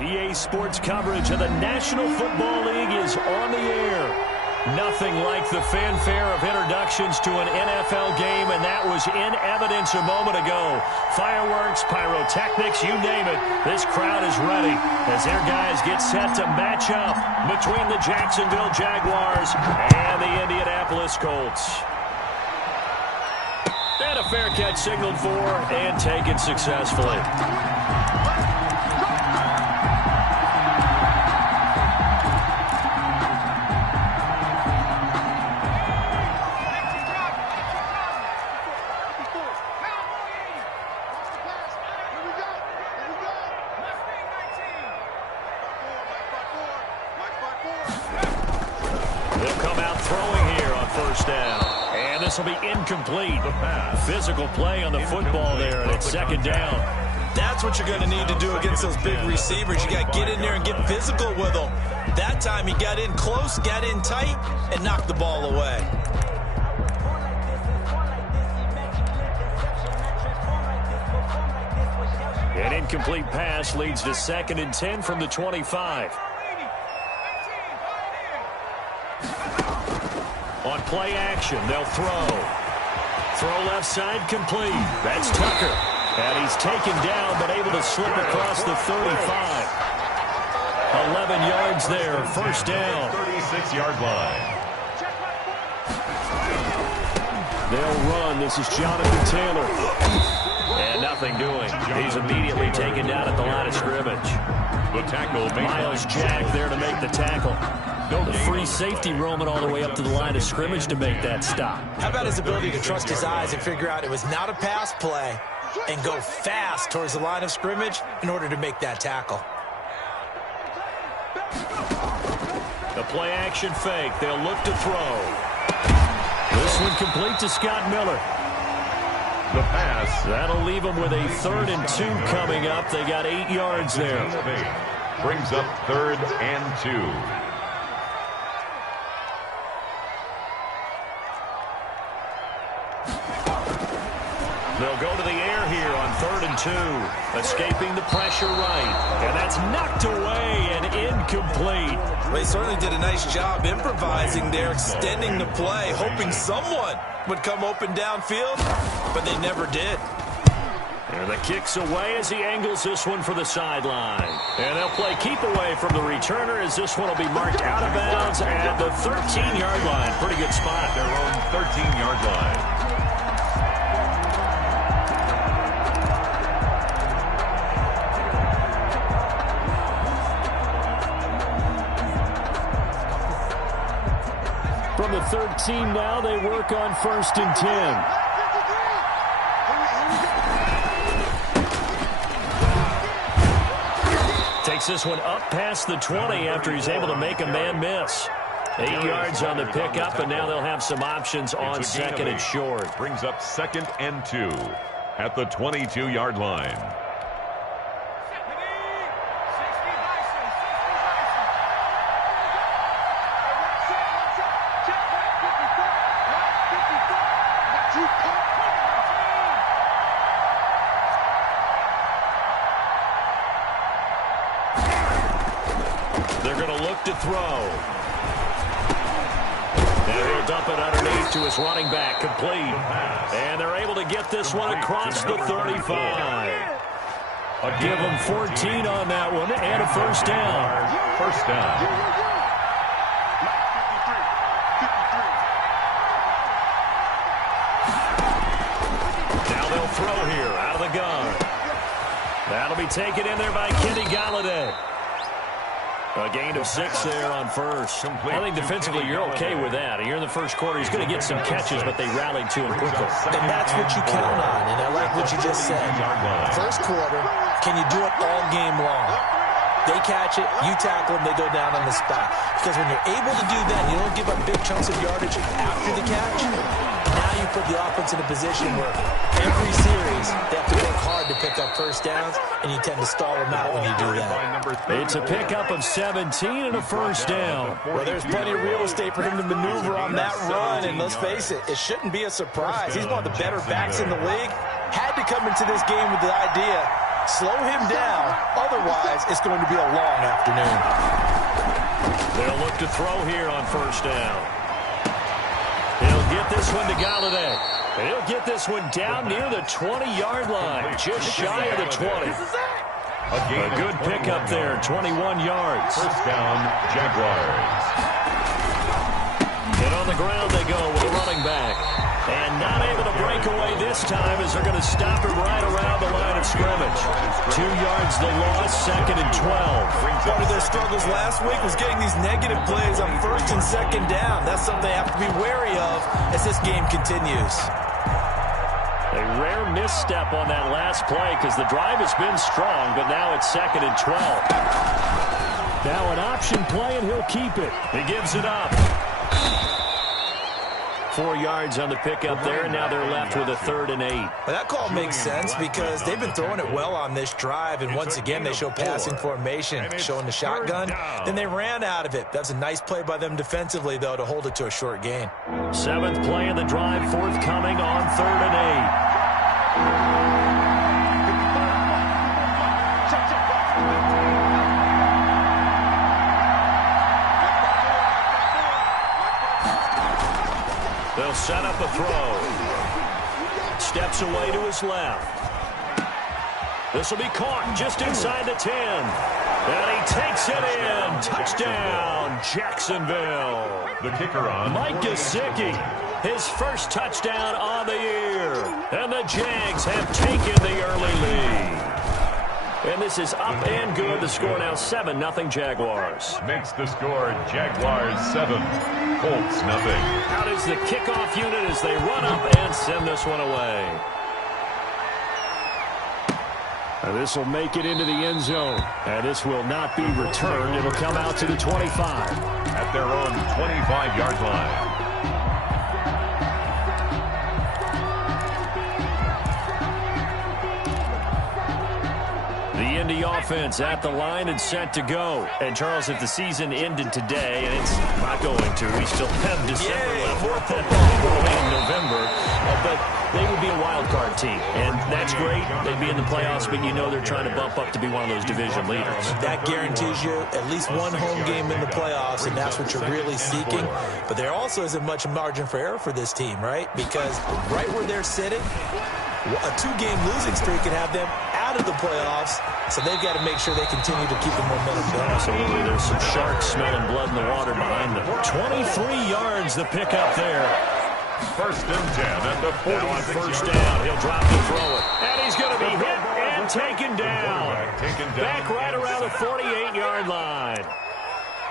EA Sports coverage of the National Football League is on the air. Nothing like the fanfare of introductions to an NFL game, and that was in evidence a moment ago. Fireworks, pyrotechnics, you name it. This crowd is ready as their guys get set to match up between the Jacksonville Jaguars and the Indianapolis Colts. And a fair catch signaled for and taken successfully. This will be incomplete. Physical play on the football there, and it's second down. That's what you're going to need to do against those big receivers. You got to get in there and get physical with them. That time he got in close, got in tight, and knocked the ball away. An incomplete pass leads to 2nd and 10 from the 25. On play action, they'll throw. Throw left side, complete. That's Tucker. And he's taken down, but able to slip across the 35. 11 yards there, first down. 36-yard line. They'll run. This is Jonathan Taylor. And nothing doing. He's immediately taken down at the line of scrimmage. The tackle, Miles Jack there to make the tackle. The free safety roaming all the way up to the line of scrimmage to make that stop. How about his ability to trust his eyes and figure out it was not a pass play and go fast towards the line of scrimmage in order to make that tackle. The play action fake. They'll look to throw. This one complete to Scott Miller. The pass. That'll leave them with a 3rd and 2 coming up. They got 8 yards there. Brings up 3rd and 2. They'll go to the air here on 3rd and 2. Escaping the pressure right. And that's knocked away and incomplete. They certainly did a nice job improvising there, extending the play, hoping someone would come open downfield, but they never did. And the kick's away as he angles this one for the sideline. And they'll play keep away from the returner as this one will be marked out of bounds at the 13-yard line. Pretty good spot. Their own 13-yard line. From the 13 now, they work on 1st and 10. Takes this one up past the 20 after he's able to make a man miss. 8 yards on the pickup, and now they'll have some options on 2nd and short. Brings up 2nd and 2 at the 22-yard line. They're going to look to throw. And he'll dump it underneath to his running back, complete. And they're able to get this one across the 35. Give them 14 on that one and a first down. First down. Now they'll throw here out of the gun. That'll be taken in there by Kenny Galladay. A gain of 6 there on first. I think defensively you're okay with that. Here in the first quarter, he's going to get some catches, but they rallied to him quickly. And that's what you count on, and I like what you just said. First quarter, can you do it all game long? They catch it, you tackle them, they go down on the spot. Because when you're able to do that, you don't give up big chunks of yardage after the catch. Now you put the offense in a position where every series they have to work hard to pick up first downs, and you tend to stall them out when you do that. It's a pickup of 17 and a first down. Well, there's plenty of real estate for him to maneuver on that run, and let's face it, it shouldn't be a surprise. He's one of the better backs in the league. Had to come into this game with the idea Slow him down. Otherwise, it's going to be a long afternoon. They'll look to throw here on first down. He'll get this one to Galladay. He'll get this one down near the 20-yard line, just shy of the 20. A good pickup there, 21 yards. First down, Jaguars. And on the ground they go with a running back. And not able to break away this time as they're going to stop him right around the line of scrimmage. 2 yards they lost, second and 12. Part of their struggles last week was getting these negative plays on first and second down. That's something they have to be wary of as this game continues. A rare misstep on that last play because the drive has been strong, but now it's second and 12. Now an option play, and he'll keep it. He gives it up. 4 yards on the pickup there, and now they're left with a 3rd and 8. Well, that call makes sense because they've been throwing it well on this drive, and once again they show passing formation, showing the shotgun. Then they ran out of it. That's a nice play by them defensively, though, to hold it to a short gain. 7th play of the drive, forthcoming on 3rd and 8. They'll set up a throw. Steps away to his left. This will be caught just inside the 10. And he takes it in. Touchdown, Jacksonville. The kicker on. Mike Gesicki, his first touchdown on the year. And the Jags have taken the early lead. And this is up and good. The score now 7-0 Jaguars. Makes the score Jaguars 7, Colts 0. Out is the kickoff unit as they run up and send this one away. And this will make it into the end zone. And this will not be returned. It'll come out to the 25. At their own 25-yard line. The Indy offense at the line and set to go. And, Charles, if the season ended today, and it's not going to, we still have December left. We're early in November. But they would be a wild card team. And that's great. They'd be in the playoffs, but you know they're trying to bump up to be one of those division leaders. That guarantees you at least one home game in the playoffs, and that's what you're really seeking. But there also isn't much margin for error for this team, right? Because right where they're sitting, a 2-game losing streak could have them out of the playoffs, so they've got to make sure they continue to keep the momentum going. Absolutely. There's some sharks smelling blood in the water behind them. 23 yards the pickup there. First and 10 at the 40. Now on first down, he'll drop to throw it. And he's going to be hit and taken down. Back right around the 48-yard line.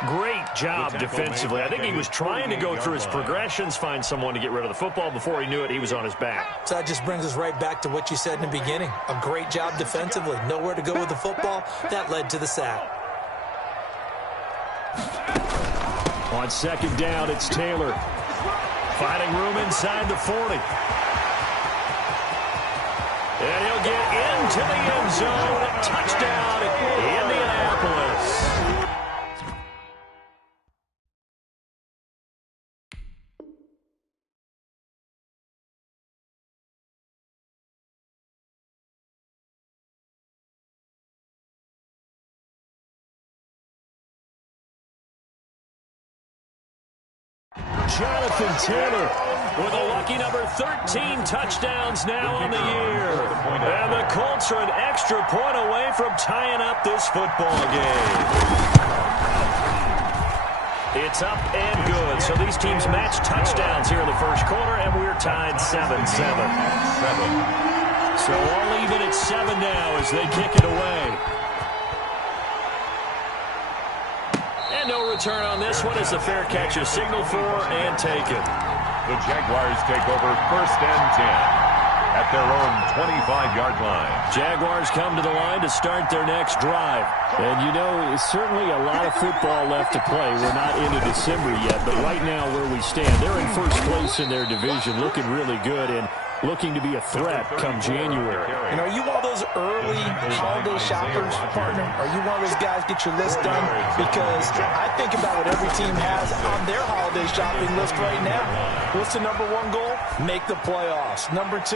Great job defensively. I think he was trying to go through his progressions, find someone to get rid of the football. Before he knew it, he was on his back. So that just brings us right back to what you said in the beginning. A great job defensively. Nowhere to go with the football. That led to the sack. On second down, it's Taylor. Finding room inside the 40. And he'll get into the end zone. Touchdown, Indianapolis. Jonathan Taylor with a lucky number 13 touchdowns now on the year. And the Colts are an extra point away from tying up this football game. It's up and good. So these teams match touchdowns here in the first quarter, and we're tied 7-7. So all even at 7 now as they kick it away. No return on this one as the fair catch is signaled for and taken. The Jaguars take over first and 10 at their own 25-yard line. Jaguars come to the line to start their next drive. And, you know, it's certainly a lot of football left to play. We're not into December yet, but right now where we stand, they're in first place in their division, looking really good and looking to be a threat come January. And are you one of those early holiday shoppers, partner? Are you one of those guys get your list done? Because I think about what every team has on their holiday shopping list right now. What's the #1 goal? Make the playoffs. #2,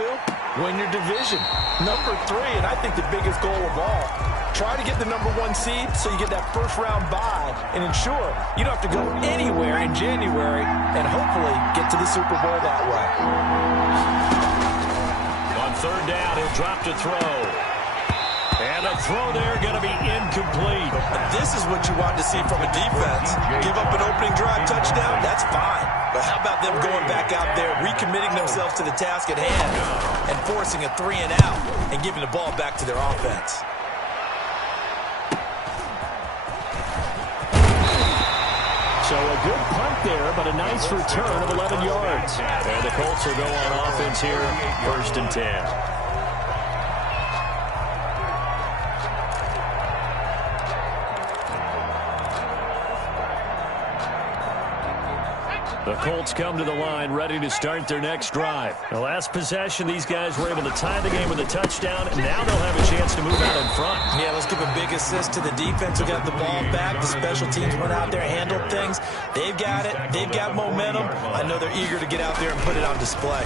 Win your division. Number 3, and I think the biggest goal of all, try to get the number 1 seed so you get that first-round bye and ensure you don't have to go anywhere in January and hopefully get to the Super Bowl that way. On third down, he'll drop to throw. And a throw there going to be incomplete. This is what you want to see from a defense. Give up an opening drive touchdown, that's fine. But how about them going back out there, recommitting themselves to the task at hand and forcing a 3-and-out and giving the ball back to their offense. So a good punt there, but a nice return of 11 yards. And the Colts will go on offense here, 1st and 10. The Colts come to the line ready to start their next drive. The last possession, these guys were able to tie the game with a touchdown, and now they'll have a chance to move out in front. Yeah, let's give a big assist to the defense who got the ball back. The special teams went out there, handled things. They've got it. They've got momentum. I know they're eager to get out there and put it on display.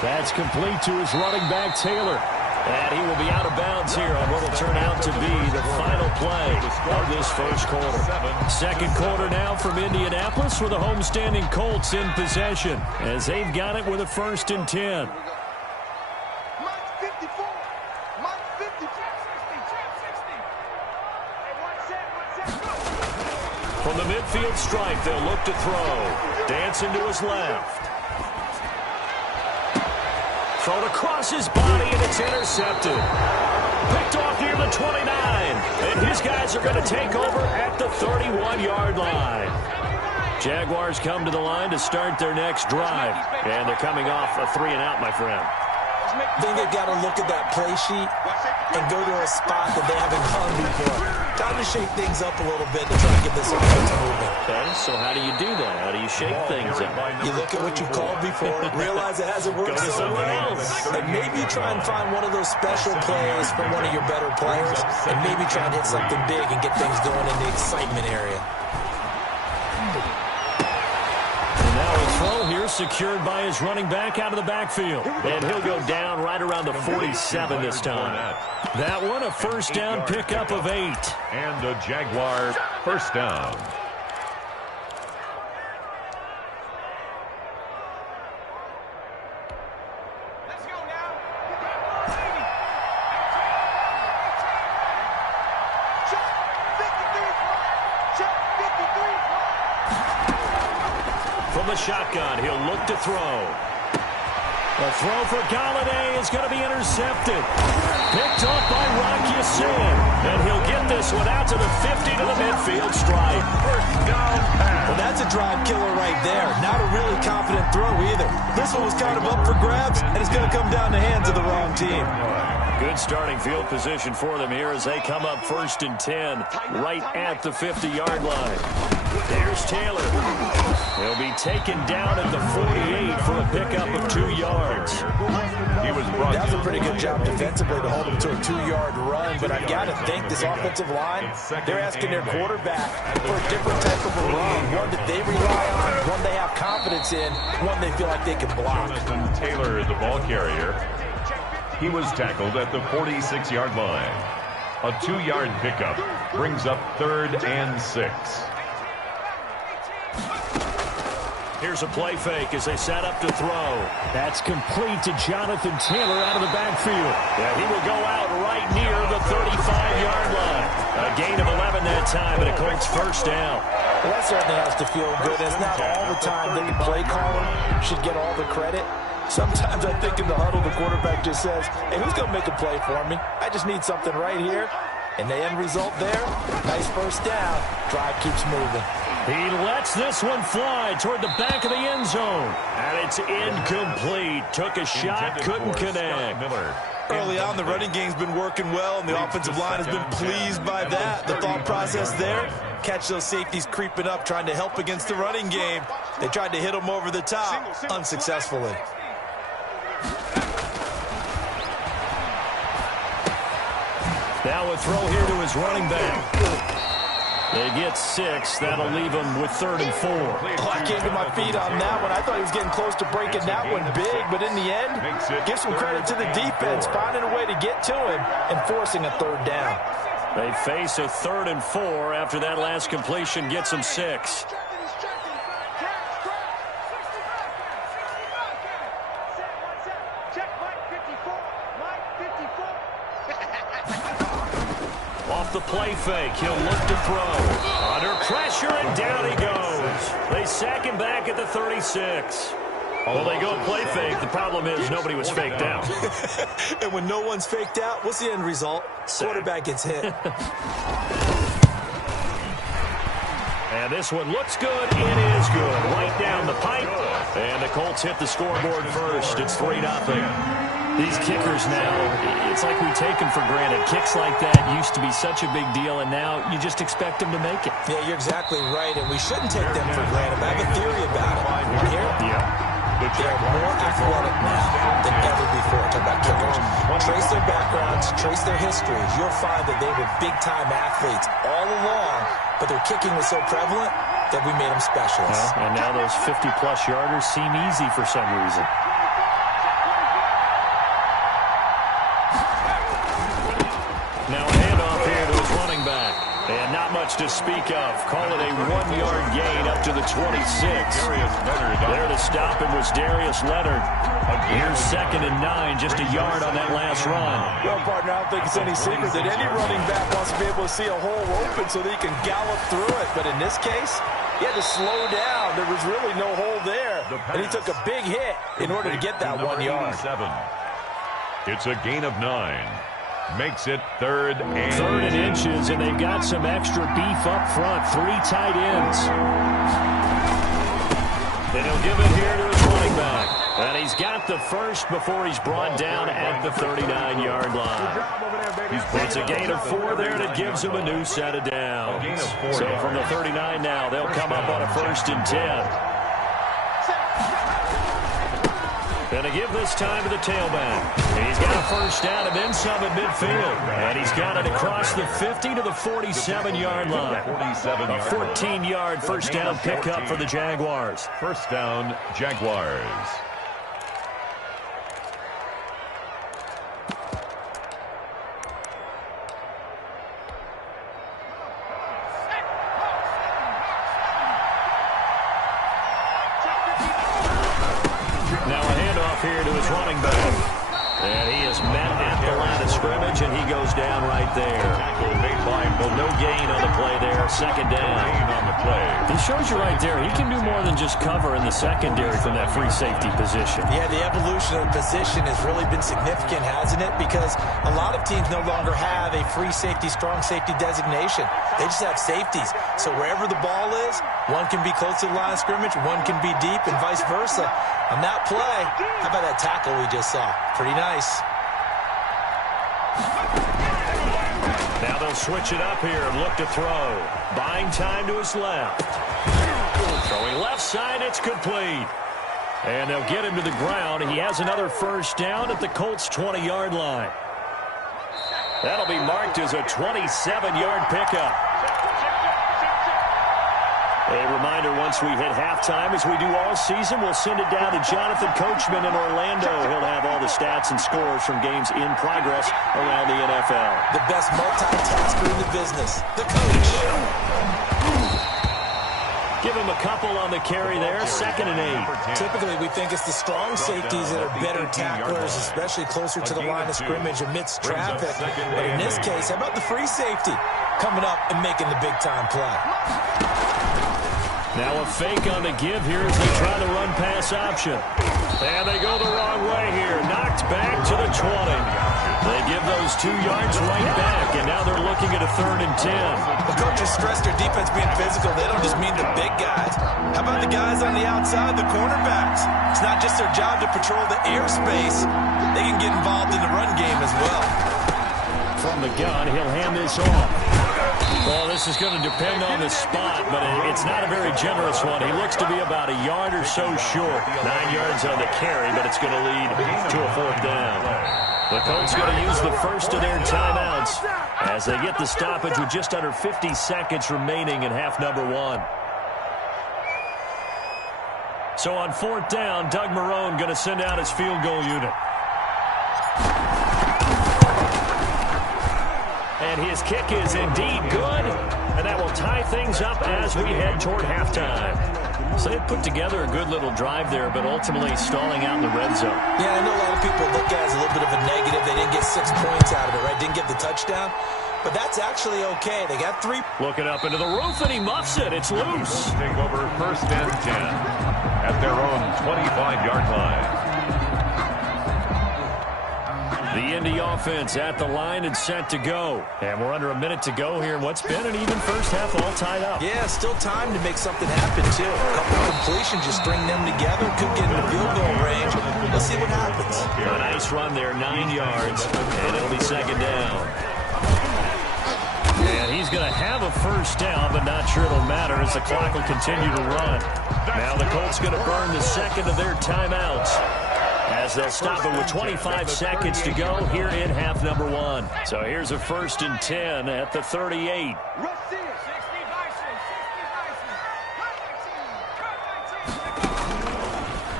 That's complete to his running back, Taylor. And he will be out of bounds here on what will turn out to be the final play of this first quarter. Second quarter now from Indianapolis with the homestanding Colts in possession as they've got it with a 1st and 10. From the midfield stripe, they'll look to throw. Dancing to his left. Thrown across his body, and it's intercepted. Picked off near the 29. And his guys are going to take over at the 31-yard line. Jaguars come to the line to start their next drive. And they're coming off a 3-and-out, my friend. I think they've got to look at that play sheet and go to a spot that they haven't gone before. Time to shake things up a little bit to try and get this offense moving. Okay, so how do you do that? How do you shake things up? You look at what you've called before, realize it hasn't worked somewhere else. And maybe you try and find one of those special plays from one of your better players, and maybe try and hit something big and get things going in the excitement area. Throw here secured by his running back out of the backfield. And he'll go down right around the 47 this time. That one a first down pickup of 8. And a Jaguar first down. From the shotgun, he'll look to throw. The throw for Galladay is going to be intercepted. Picked off by Rocky Sin. And he'll get this one out to the 50 to the midfield stripe. First down pass. Well, that's a drive killer right there. Not a really confident throw either. This one was kind of up for grabs, and it's going to come down the hands of the wrong team. Good starting field position for them here as they come up 1st and 10 right at the 50-yard line. There's Taylor. He'll be taken down at the 48 for a pickup of 2 yards. That was a pretty good job defensively to hold him to a 2-yard run, but I've got to think this offensive line, they're asking their quarterback for a different type of a run, one that they rely on, one they have confidence in, one they feel like they can block. Jonathan Taylor is the ball carrier. He was tackled at the 46-yard line. A 2-yard pickup brings up 3rd and 6. Here's a play fake as they set up to throw. That's complete to Jonathan Taylor out of the backfield. Yeah, he will go out right near the 35-yard line. A gain of 11 that time, and a Colts first down. Well, that certainly has to feel good. It's not all the time that the play caller should get all the credit. Sometimes I think in the huddle, the quarterback just says, hey, who's going to make a play for me? I just need something right here. And the end result there, nice first down. Drive keeps moving. He lets this one fly toward the back of the end zone. And it's incomplete. Took a shot, couldn't connect. Early on, the running game's been working well, and the offensive line has been pleased by that. The thought process there, catch those safeties creeping up, trying to help against the running game. They tried to hit them over the top, unsuccessfully. Now a throw here to his running back. They get 6. That'll leave them with 3rd and 4. Oh, I came to my feet on that one. I thought he was getting close to breaking that one big, but in the end, give some credit to the defense, finding a way to get to him and forcing a 3rd down. They face a 3rd and 4 after that last completion gets them 6. Off the play fake, he'll look to throw. Under pressure, and down he goes. They sack him back at the 36. Well, they go play fake. The problem is nobody was faked out. And when no one's faked out, what's the end result? Quarterback gets hit. And this one looks good. It is good. Right down the pipe. And the Colts hit the scoreboard first. It's 3-0. These kickers now, it's like we take them for granted. Kicks like that used to be such a big deal, and now you just expect them to make it. Yeah, you're exactly right, and we shouldn't take them for granted. I have a theory about it. You want to hear it? Yeah. They're more athletic now than ever before. Talk about kickers. Trace their backgrounds, trace their histories. You'll find that they were big-time athletes all along, but their kicking was so prevalent that we made them specialists. And now those 50-plus yarders seem easy for some reason. Now a handoff here to his running back. And not much to speak of. Call it a 1-yard gain up to the 26. There to stop him was Darius Leonard. Here's 2nd and 9, just a yard on that last run. Well, partner, I don't think it's any secret that any running back wants to be able to see a hole open so that he can gallop through it. But in this case, he had to slow down. There was really no hole there. And he took a big hit in order to get that 1 yard. It's a gain of 9. Makes it 3rd and 3rd and inches, and they've got some extra beef up front. 3 tight ends. And he'll give it here to his running back. And he's got the first before he's brought down at the 39-yard line. It's a gain of 4 there that gives him a new set of downs. So from the 39 now, they'll come up on a 1st and 10. Going to give this time to the tailback. He's got a 1st down and then some at midfield. And he's got it across the 50 to the 47-yard line. A 14-yard 1st down pickup for the Jaguars. 1st down, Jaguars. Here to his running back. And he is met at the line of scrimmage, and he goes down right there. Well, no gain on the play there. 2nd down. He shows you right there, he can do more than just cover in the secondary from that free safety position. Yeah, the evolution of the position has really been significant, hasn't it? Because a lot of teams no longer have a free safety, strong safety designation. They just have safeties. So wherever the ball is, one can be close to the line of scrimmage, one can be deep, and vice versa. On that play, how about that tackle we just saw? Pretty nice. Now they'll switch it up here and look to throw. Buying time to his left. Throwing left side, it's complete. And they'll get him to the ground. He has another 1st down at the Colts' 20-yard line. That'll be marked as a 27-yard pickup. A reminder, once we hit halftime, as we do all season, we'll send it down to Jonathan Coachman in Orlando. He'll have all the stats and scores from games in progress around the NFL. The best multitasker in the business, the coach. Give him a couple on the carry there, 2nd and 8. Typically, we think it's the strong safeties that are better tacklers, especially closer to the line of scrimmage amidst traffic. But in this case, how about the free safety coming up and making the big-time play? Now a fake on the give here as they try the run-pass option. And they go the wrong way here. Knocked back to the 20. They give those 2 yards right back, and now they're looking at a 3rd and 10. The coaches stress their defense being physical. They don't just mean the big guys. How about the guys on the outside, the cornerbacks? It's not just their job to patrol the airspace. They can get involved in the run game as well. From the gun, he'll hand this off. Well, this is going to depend on the spot, but it's not a very generous one. He looks to be about a yard or so short. 9 yards on the carry, but it's going to lead to a 4th down. The Colts going to use the first of their timeouts as they get the stoppage with just under 50 seconds remaining in half number 1. So on 4th down, Doug Marrone going to send out his field goal unit. And his kick is indeed good, and that will tie things up as we head toward halftime. So they put together a good little drive there, but ultimately stalling out in the red zone. Yeah, I know a lot of people look at it as a little bit of a negative. They didn't get 6 points out of it, right? Didn't get the touchdown. But that's actually okay. They got 3. Looking up into the roof, and he muffs it. It's loose. Take over 1st and 10 at their own 25-yard line. The Indy offense at the line and set to go. And we're under a minute to go here in what's been an even first half, all tied up. Yeah, still time to make something happen, too. A couple of completions, just string them together. Could get in the field goal range. Let's see what happens. A nice run there, 9 yards, and it'll be 2nd down. And he's going to have a first down, but not sure it'll matter as the clock will continue to run. Now the Colts going to burn the second of their timeouts as they'll stop it with 25 seconds to go here in half number 1. So here's a 1st and 10 at the 38.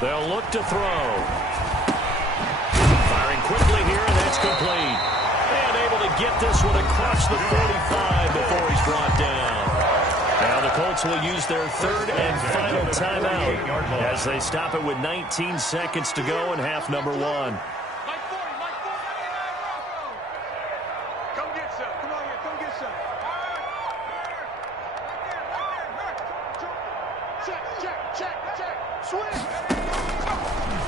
They'll look to throw. Firing quickly here, and that's complete. And able to get this one across the 45 before he's brought down. Now the Colts will use their 3rd and final timeout as they stop it with 19 seconds to go in half number 1. Come get some. Come on here. Come get some. Check. Swing.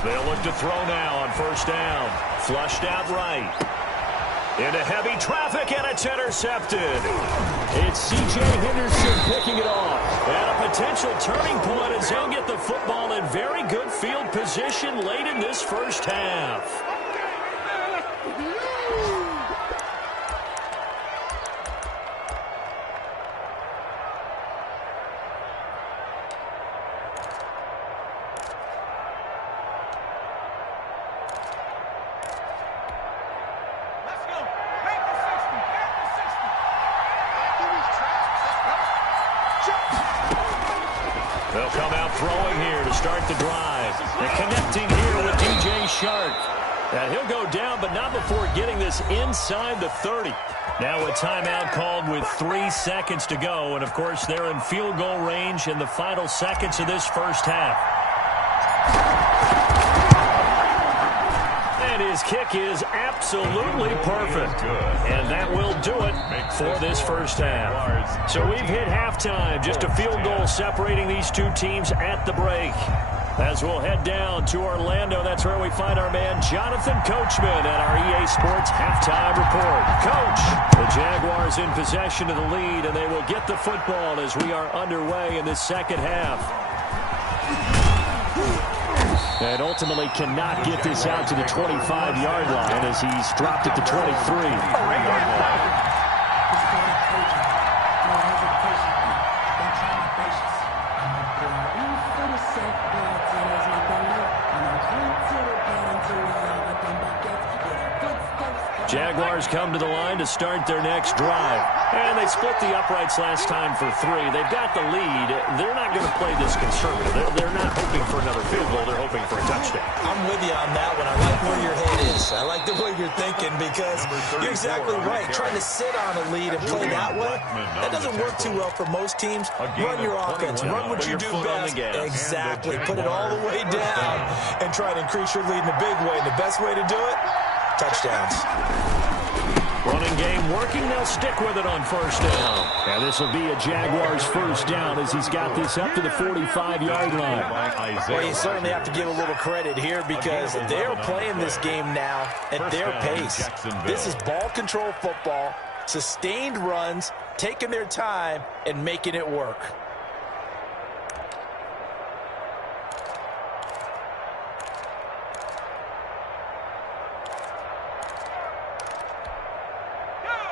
They'll look to throw now on 1st down. Flushed out right. Into heavy traffic, and it's intercepted. It's C.J. Henderson picking it off. And a potential turning point as he'll get the football in very good field position late in this first half. They'll come out throwing here to start the drive. And connecting here with DJ Shark. And he'll go down, but not before getting this inside the 30. Now a timeout called with 3 seconds to go. And, of course, they're in field goal range in the final seconds of this first half. And his kick is absolutely perfect. And that will do it for this first half. So we've hit halftime. Just a field goal separating these two teams at the break. As we'll head down to Orlando, that's where we find our man Jonathan Coachman at our EA Sports Halftime Report. Coach, the Jaguars in possession of the lead, and they will get the football as we are underway in this second half. And ultimately cannot get this out to the 25-yard line as he's dropped it to 23. Jaguars come to the line to start their next drive. And they split the uprights last time for 3. They've got the lead. They're not going to play this conservative. They're not hoping for another field goal. They're hoping for a touchdown. I'm with you on that one. I like where your head is. I like the way you're thinking because you're exactly right. Trying to sit on a lead and play that way, that doesn't work too well for most teams. Run your offense. Run what you do best. Exactly. Put it all the way down and try to increase your lead in a big way. And the best way to do it, touchdowns. Running game working. They'll stick with it on first down. And this will be a Jaguars first down as he's got this up to the 45-yard line. Well, you certainly have to give a little credit here because they're playing this game now at their pace. This is ball control football, sustained runs, taking their time, and making it work.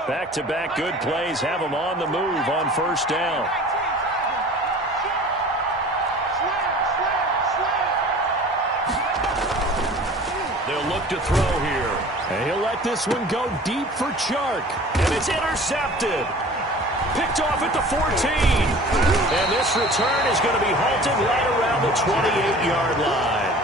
Back-to-back good plays have them on the move on first down. They'll look to throw here. And he'll let this one go deep for Chark. And it's intercepted. Picked off at the 14. And this return is going to be halted right around the 28-yard line.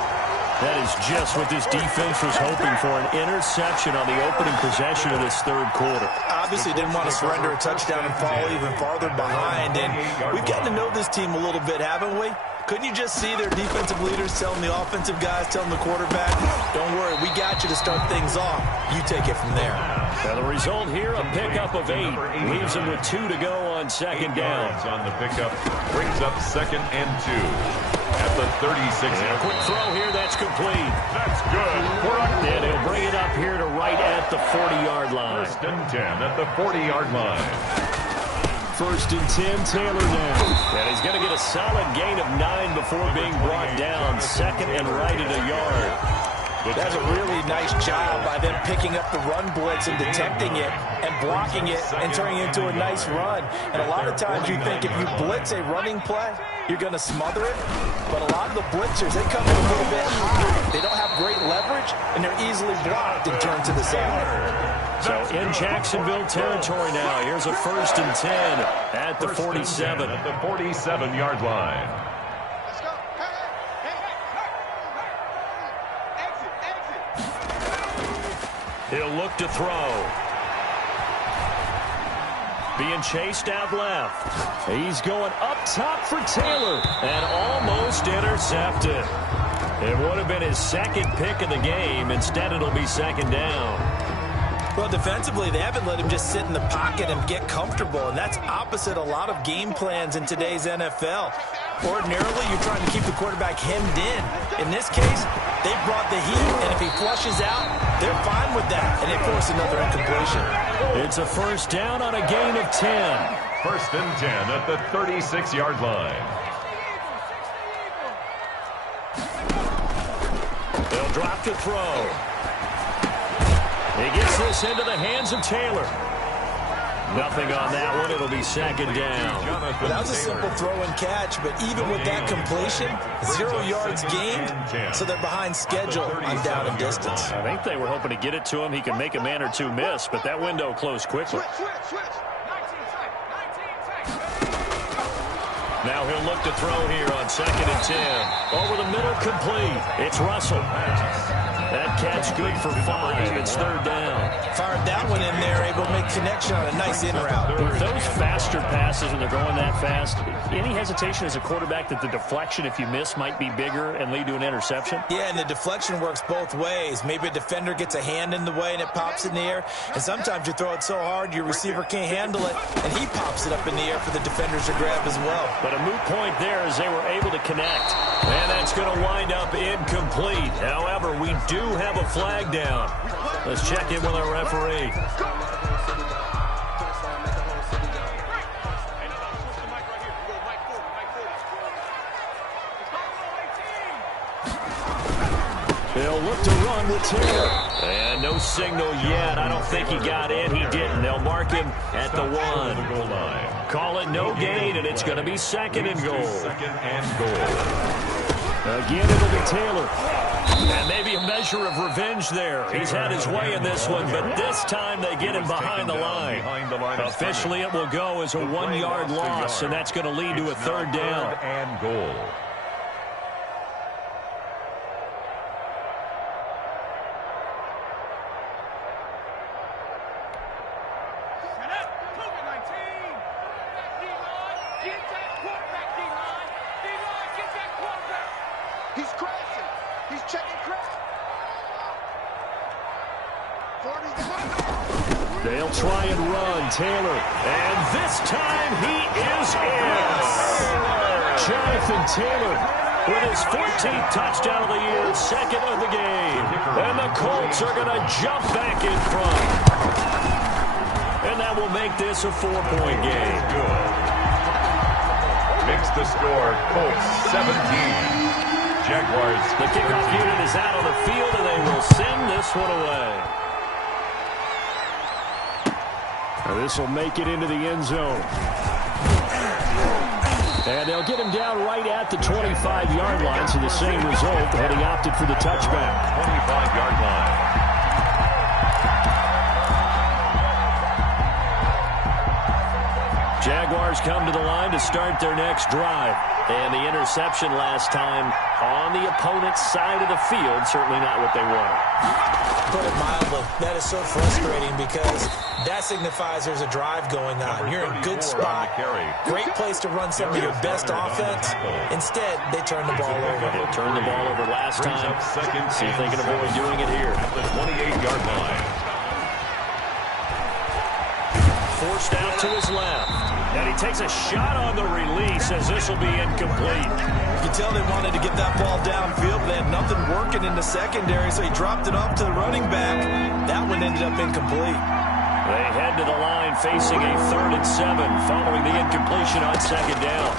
That is just what this defense was hoping for, an interception on the opening possession of this third quarter. Obviously didn't want to surrender a touchdown and fall even farther behind. And we've gotten to know this team a little bit, haven't we? Couldn't you just see their defensive leaders telling the offensive guys, telling the quarterback, don't worry, we got you to start things off. You take it from there. Now the result here, a pickup of 8. Leaves them with 2 to go on second down. On the pickup, brings up 2nd and 2. At the 36. And a quick throw here, that's complete. That's good. And he'll bring it up here to right at the 40-yard line. 1st and 10 at the 40-yard line. 1st and 10, Taylor now. And he's going to get a solid gain of 9 before being brought down. 2nd and right at a yard. That's a really nice job by them picking up the run blitz and detecting it and blocking it and turning it into a nice run. And a lot of times you think if you blitz a running play, you're going to smother it. But a lot of the blitzers, they come in a little bit high. They don't have great leverage, and they're easily blocked and turned to the side. So in Jacksonville territory now, here's a 1st and 10 at the 47. At the 47-yard line. He'll look to throw. Being chased out left. He's going up top for Taylor. And almost intercepted. It would have been his 2nd pick of the game. Instead, it'll be 2nd down. Well, defensively, they haven't let him just sit in the pocket and get comfortable, and that's opposite a lot of game plans in today's NFL. Ordinarily, you're trying to keep the quarterback hemmed in. In this case, they brought the heat, and if he flushes out, they're fine with that, and they force another incompletion. It's a 1st down on a gain of 10. 1st and 10 at the 36-yard line. They'll drop to throw. He gets this into the hands of Taylor. Nothing on that one. It'll be 2nd down. Well, that was a simple throw and catch, but even with that completion, 0 yards gained, so they're behind schedule on down and distance. I think they were hoping to get it to him. He can make a man or two miss, but that window closed quickly. Now he'll look to throw here on 2nd and 10. Over the middle, complete. It's Russell. That catch good for 5. It's 3rd down. Fired that one in there, able to make connection on a nice in route. With those faster passes when they're going that fast, any hesitation as a quarterback that the deflection, if you miss, might be bigger and lead to an interception? Yeah, and the deflection works both ways. Maybe a defender gets a hand in the way and it pops in the air. And sometimes you throw it so hard your receiver can't handle it, and he pops it up in the air for the defenders to grab as well. But a moot point there as they were able to connect. And that's going to wind up incomplete. However, we do have a flag down. Let's check in with our referee. They'll look to run with Taylor. And no signal yet. I don't think he got in. He didn't. They'll mark him at the 1. Call it no gain, and it's going to be 2nd and goal. 2nd and goal. Again, it'll be Taylor. And maybe a measure of revenge there. He's had his way in this one, but this time they get him behind the line. Officially, it will go as a 1-yard loss, and that's going to lead to a 3rd down. 3rd and goal. They'll try and run Taylor, and this time he is in. Jonathan Taylor with his 14th touchdown of the year, 2nd of the game. And the Colts are going to jump back in front. And that will make this a 4-point game. Makes the score Colts 17. Jaguars. The kickoff unit is out on the field, and they will send this one away. This will make it into the end zone. And they'll get him down right at the 25-yard line, so the same result, but he opted for the touchback. 25-yard line. Jaguars come to the line to start their next drive. And the interception last time on the opponent's side of the field, certainly not what they wanted. Put it mildly, that is so frustrating because that signifies there's a drive going on. You're in a good spot, great place to run some of your best offense. Instead, they turn the ball over. They turned the ball over last time. See if they can avoid doing it here. At the 28-yard line. Forced out to his left. And he takes a shot on the release as this will be incomplete. You can tell they wanted to get that ball downfield, but they had nothing working in the secondary, so he dropped it off to the running back. That one ended up incomplete. They head to the line facing a 3rd and 7 following the incompletion on 2nd down.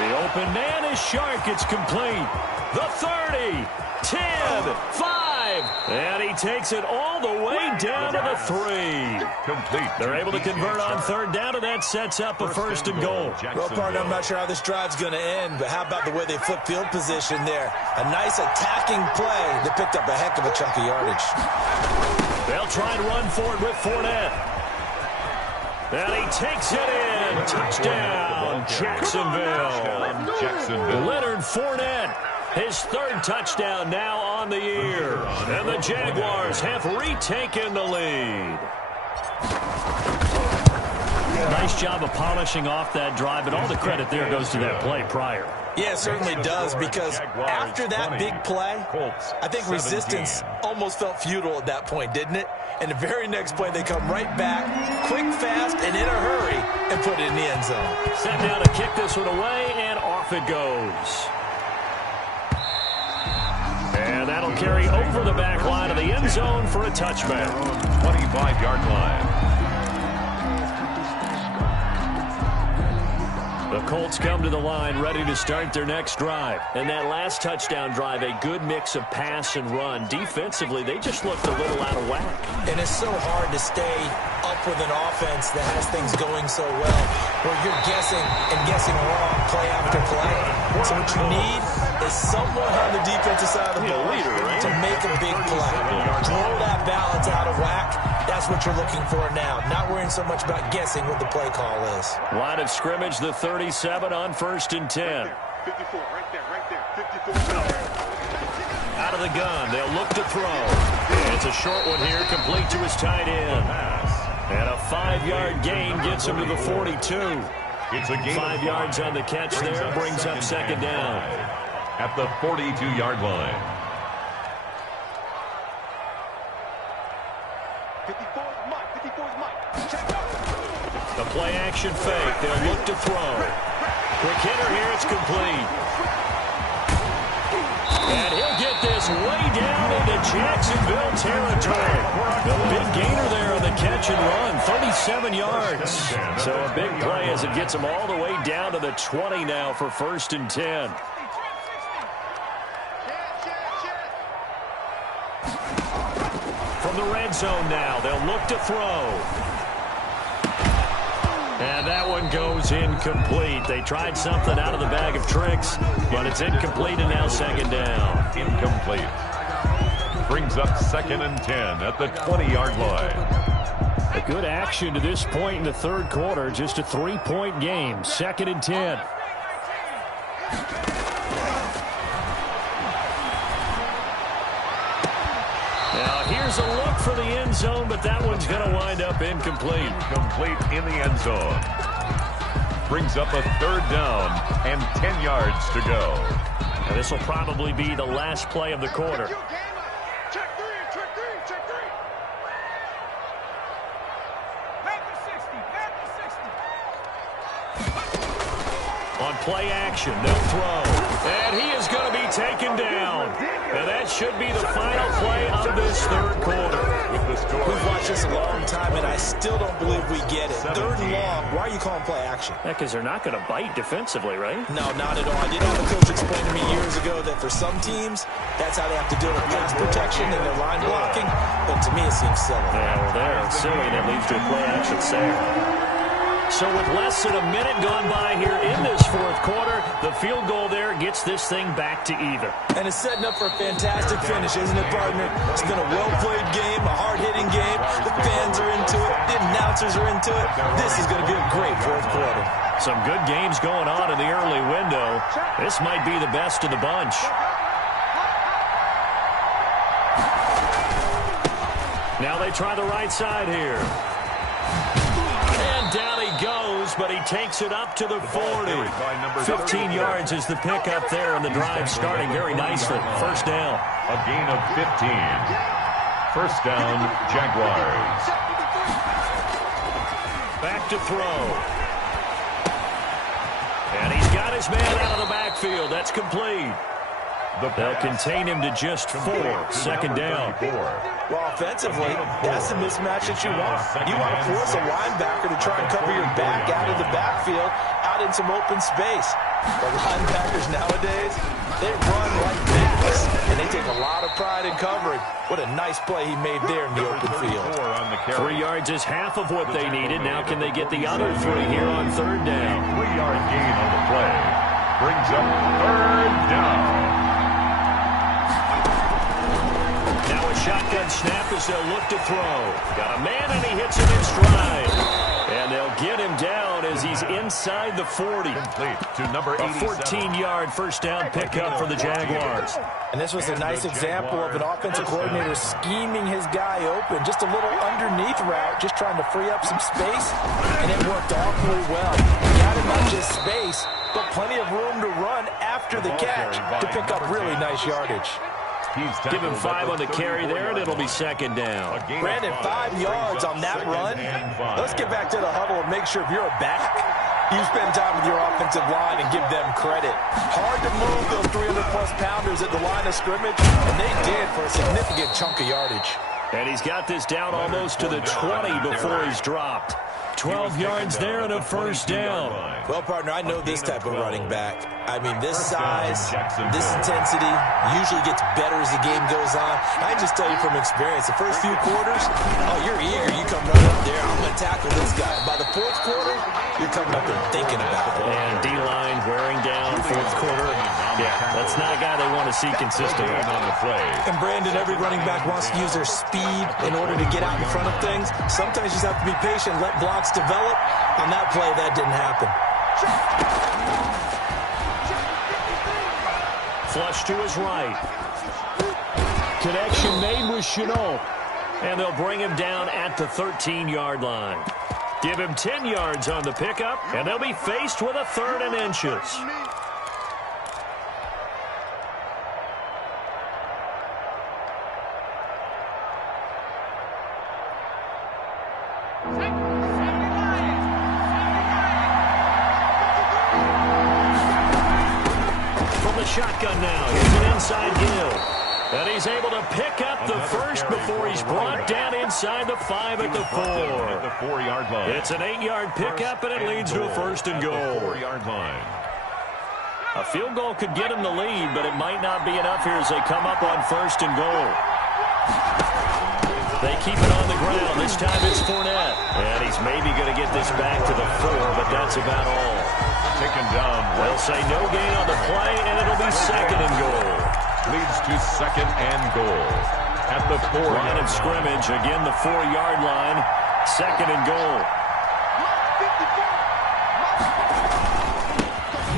The open man is Shark. It's complete. The 30, 10, 5. And he takes it all the way down to the 3. Complete. They're able to convert on 3rd down, and that sets up a 1st and goal. Well, partner, I'm not sure how this drive's going to end, but how about the way they flip field position there? A nice attacking play that picked up a heck of a chunk of yardage. They'll try and run for it with Fournette. And he takes it in. Touchdown, Jacksonville. Leonard Fournette. His 3rd touchdown now on the year. And the Jaguars have retaken the lead. Nice job of polishing off that drive, and all the credit there goes to that play prior. Yeah, it certainly does, because after that big play, I think resistance almost felt futile at that point, didn't it? And the very next play, they come right back, quick, fast, and in a hurry, and put it in the end zone. Set down to kick this one away, and off it goes. And that'll carry over the back line of the end zone for a touchback. 25-yard line. The Colts come to the line ready to start their next drive. And that last touchdown drive, a good mix of pass and run. Defensively, they just looked a little out of whack. And it's so hard to stay up with an offense that has things going so well, where you're guessing and guessing wrong play after play. So what you need is someone on the defensive side of the ball to make a big play. Throw that balance out of whack. That's what you're looking for now. Not worrying so much about guessing what the play call is. Line of scrimmage, the 37 on 1st and 10. 54, right there, 54. Out of the gun, they'll look to throw. It's a short one here, complete to his tight end. And a 5-yard gain gets him to the 42. It's a gain 5 yards on the catch there, brings up 2nd down. At the 42-yard line. 54 is Mike. 54 is Mike. Check out. The play action fake. They'll look to throw. Quick hitter here. It's complete. And he'll get this way down into Jacksonville territory. The big gainer there on the catch and run. 37 yards. So a big play as it gets him all the way down to the 20 now for 1st and 10. From the red zone now, they'll look to throw. And that one goes incomplete. They tried something out of the bag of tricks, but it's incomplete, and now 2nd down. Incomplete. Brings up 2nd and 10 at the 20-yard line. A good action to this point in the 3rd quarter. Just a 3-point game. 2nd and 10. Now here's a look for the end zone, but that one's going to wind up incomplete. Complete in the end zone. Brings up a 3rd down and 10 yards to go. And this will probably be the last play of the quarter. Check three. Back to 60. On play action, they'll throw. And he is going to be taken down. And that should be the final play of this third quarter. We've watched this a long time, and I still don't believe we get it. 3rd and long, why are you calling play action? Yeah, because they're not going to bite defensively, right? No, not at all. I did have a coach explain to me years ago that for some teams, that's how they have to deal with pass protection and their line blocking. But to me, it seems silly. Yeah, well, there, silly. That leads to a play action snare. So with less than a minute gone by here in this fourth quarter, the field goal there gets this thing back to even. And it's setting up for a fantastic finish, isn't it, partner? It's been a well-played game, a hard-hitting game. The fans are into it. The announcers are into it. This is going to be a great fourth quarter. Some good games going on in the early window. This might be the best of the bunch. Now they try the right side here. And down he goes, but he takes it up to the 40. 15 yards is the pickup there, and the drive starting very nicely. First down. A gain of 15. First down, Jaguars. Back to throw. And he's got his man out of the backfield. That's complete. They'll contain him to just 4. Second down. Well, offensively, that's the mismatch that you want. You want to force a linebacker to try and cover your back out of the backfield, out in some open space. The linebackers nowadays, they run like backs, and they take a lot of pride in covering. What a nice play he made there in the open field. 3 yards is half of what they needed. Now can they get the other 3 here on third down? 3-yard gain on the play. Brings up third down. Shotgun snap as they'll look to throw. Got a man, and he hits him in stride. And they'll get him down as he's inside the 40. Complete to number 87. A 14-yard first down pickup for the Jaguars. And this was a nice example of an offensive coordinator scheming his guy open. Just a little underneath route, just trying to free up some space. And it worked awfully well. He got him not just space, but plenty of room to run after the catch to pick up really nice yardage. Give him 5 on the carry there, and it'll be second down. Brandon, 5 yards on that run. Let's get back to the huddle and make sure if you're a back, you spend time with your offensive line and give them credit. Hard to move those 300-plus pounders at the line of scrimmage, and they did for a significant chunk of yardage. And he's got this down almost to the 20 before he's dropped. 12 yards there and a first down. Well, partner, I know this type of running back. I mean, this size, this intensity usually gets better as the game goes on. I just tell you from experience, the first few quarters, oh, you're eager. You come right up there. I'm going to tackle this guy. By the fourth quarter, you're coming up there thinking about it. And D-line wearing down fourth quarter. Yeah, that's not a guy they want to see consistently on the play. And Brandon, every running back wants to use their speed in order to get out in front of things. Sometimes you just have to be patient, let blocks develop. On that play, that didn't happen. Flush to his right. Connection made with Chenault. And they'll bring him down at the 13-yard line. Give him 10 yards on the pickup, and they'll be faced with a 3rd and inches. Shotgun now. Here's an inside give. And he's able to pick up the first before he's brought down inside the 5 at the 4. At the 4-yard line. It's an 8-yard pickup, and it leads to a first and goal. 4-yard line. A field goal could get him the lead, but it might not be enough here as they come up on first and goal. They keep it on the ground. This time it's Fournette. And he's maybe going to get this back to the 4, but that's about all. Taken down. They'll say no gain on the play, and it'll be second and goal. Leads to second and goal. At the 4 line of scrimmage, again the 4-yard line. Second and goal.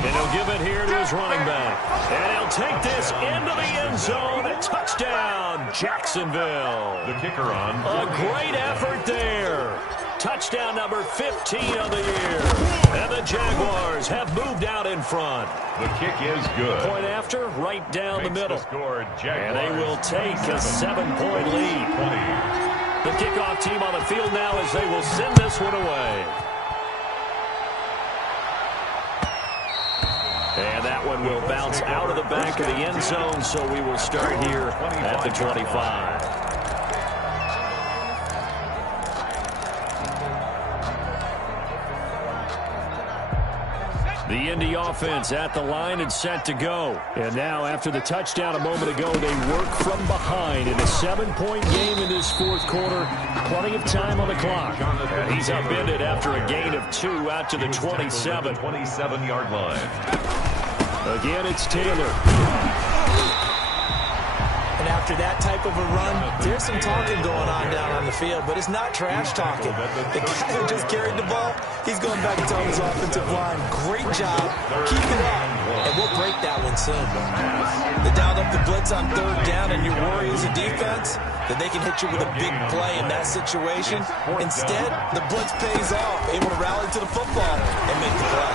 And he'll give it here to his running back. And he'll take this into the end zone. Touchdown, Jacksonville. The kicker on. A great effort there. Touchdown number 15 of the year. And the Jaguars have moved out in front. The kick is good. Point after, right down the middle. And they will take a 7-point lead. 20. The kickoff team on the field now as they will send this one away. And that one will bounce out of the back of the end zone, so we will start here at the 25. The Indy offense at the line and set to go. And now, after the touchdown a moment ago, they work from behind in a 7-point game in this fourth quarter. Plenty of time on the clock. And he's upended after a gain of 2 out to the 27. 27-yard line. Again, it's Taylor. And after that type of a run, there's some talking going on down on the field, but it's not trash talking. The guy who just carried the ball, he's going back and telling his offensive line, great job, keep it up, and we'll break that one soon. They dialed up the blitz on third down, and your worry as a defense that they can hit you with a big play in that situation. Instead, the blitz pays off, able to rally to the football and make the play.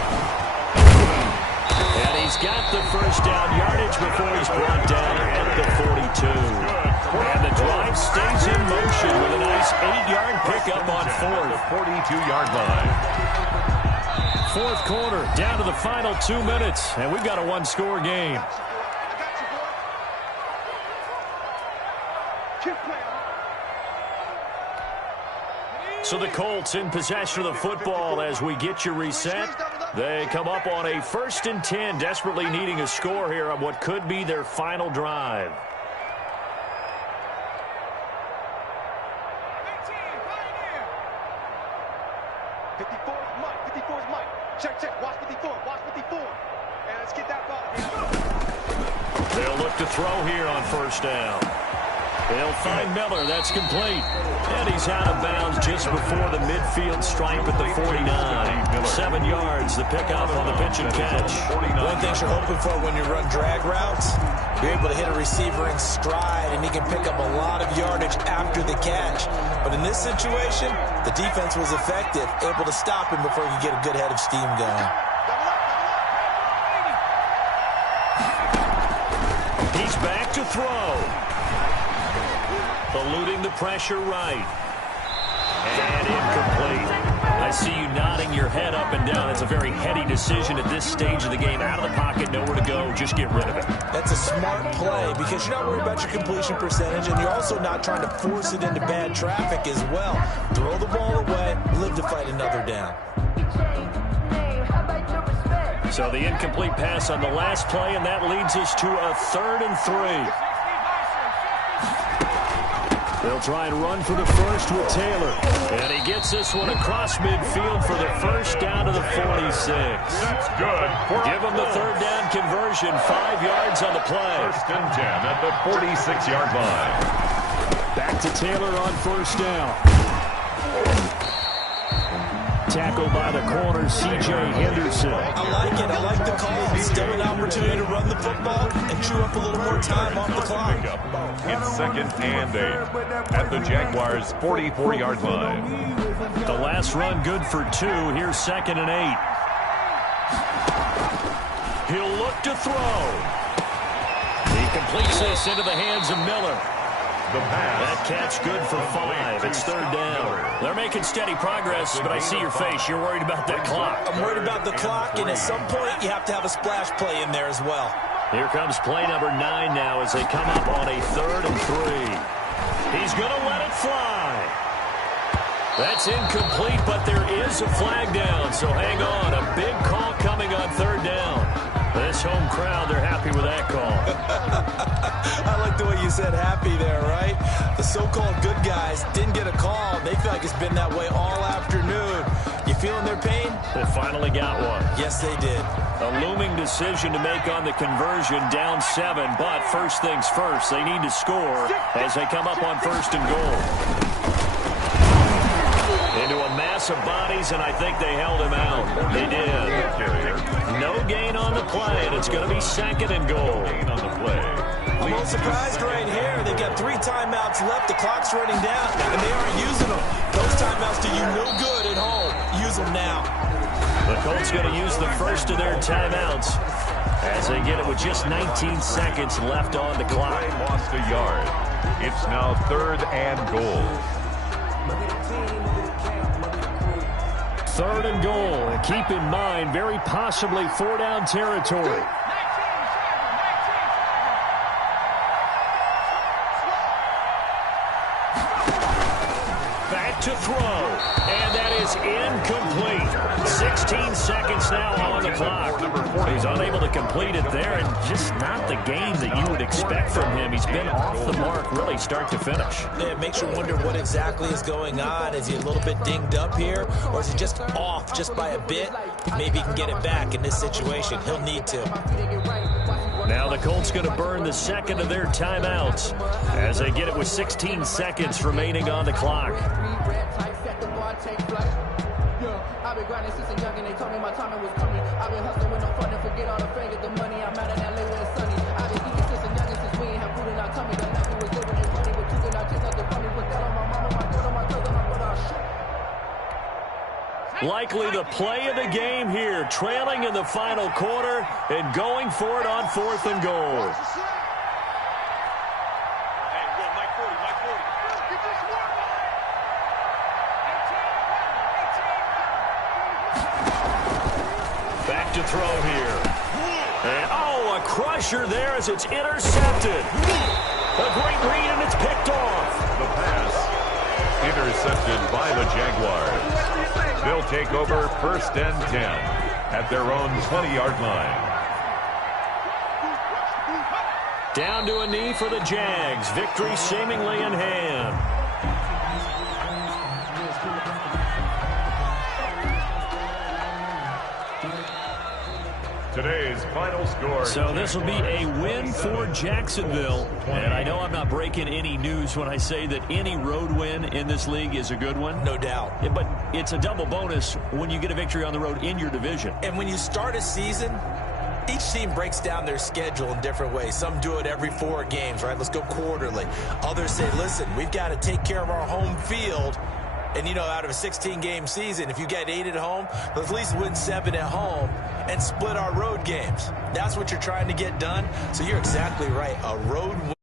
And he's got the first down yardage before he's brought down at the 42. And the drive stays in motion with a nice 8-yard pickup on fourth. 42-yard line. Fourth quarter, down to the final 2 minutes, and we've got a one-score game. So the Colts in possession of the football as we get you reset. They come up on a 1st and 10, desperately needing a score here on what could be their final drive. Check. Watch 54. And let's get that ball. They'll look to throw here on first down. They'll find Miller. That's complete. And he's out of bounds just before the midfield stripe at the 49. 7 yards, the pickup on the pitch and catch. One thing you're hoping for when you run drag routes, you're able to hit a receiver in stride, and he can pick up a lot of yardage after the catch. But in this situation, the defense was effective, able to stop him before he could get a good head of steam going. He's back to throw. Eluding the pressure right. And incomplete. I see you nodding your head up and down. It's a very heady decision at this stage of the game. Out of the pocket, nowhere to go. Just get rid of it. That's a smart play because you're not worried about your completion percentage, and you're also not trying to force it into bad traffic as well. Throw the ball away, live to fight another down. So the incomplete pass on the last play, and that leads us to a 3rd and 3. They'll try and run for the first with Taylor. And he gets this one across midfield for the first down to the 46. That's good. Give him the 3rd down conversion. 5 yards on the play. 1st and 10 at the 46-yard line. Back to Taylor on first down. Tackled by the corner, C.J. Henderson. I like it. I like the call. Still an opportunity to run the football and chew up a little more time off the clock. It's 2nd and 8 at the Jaguars' 44-yard line. The last run good for 2. Here's 2nd and 8. He'll look to throw. He completes this into the hands of Miller. That catch good for 5. It's 3rd down. They're making steady progress, but I see your face. You're worried about that clock. I'm worried about the clock, and at some point, you have to have a splash play in there as well. Here comes play number 9 now as they come up on a 3rd and 3. He's going to let it fly. That's incomplete, but there is a flag down, so hang on. A big call coming on 3rd down. This home crowd, they're happy with that call. I like the way you said happy there, right? The so-called good guys didn't get a call. They feel like it's been that way all afternoon. You feeling their pain? They finally got one. Yes, they did. A looming decision to make on the conversion, down 7. But first things first, they need to score as they come up on 1st and goal. Into a mass of bodies, and I think they held him out. They did. No gain on the play, and it's going to be 2nd and goal. I'm a little surprised right here. They've got 3 timeouts left. The clock's running down, and they aren't using them. Those timeouts do you no good at home. Use them now. The Colts going to use the first of their timeouts as they get it with just 19 seconds left on the clock. Lost a yard. It's now 3rd and goal. 3rd and goal. And keep in mind, very possibly 4-down territory. Back to throw. And that is incomplete. 16 seconds now on the clock. He's unable to complete it there, and just not the game that you would expect from him. He's been off the mark really start to finish. Yeah, it makes you wonder what exactly is going on. Is he a little bit dinged up here, or is he just off just by a bit? Maybe he can get it back in this situation. He'll need to. Now the Colts going to burn the second of their timeouts as they get it with 16 seconds remaining on the clock. I've been grinding since a young and they told me my time was coming. I've been hustling with no fun and forget all the fame, get the money. I'm out in LA where it's sunny. I've been eating since a young and since we ain't have food in our tummy. The life we was living is funny, but you did not taste nothing funny. Put that on my mama, my daughter, my cousin, my brother, shit. Likely the play of the game here, trailing in the final quarter and going for it on 4th and goal. Back to throw here. And, oh, a crusher there as it's intercepted. A great read, and it's picked off. The pass intercepted by the Jaguars. They'll take over 1st and 10 at their own 20-yard line. Down to a knee for the Jags. Victory seemingly in hand. Today's final score. So this will be a win for Jacksonville. And I know I'm not breaking any news when I say that any road win in this league is a good one. No doubt. Yeah, but it's a double bonus when you get a victory on the road in your division. And when you start a season, each team breaks down their schedule in different ways. Some do it every 4 games, right? Let's go quarterly. Others say, listen, we've got to take care of our home field. And, you know, out of a 16-game season, if you get 8 at home, let's at least win 7 at home and split our road games. That's what you're trying to get done. So you're exactly right. A road win.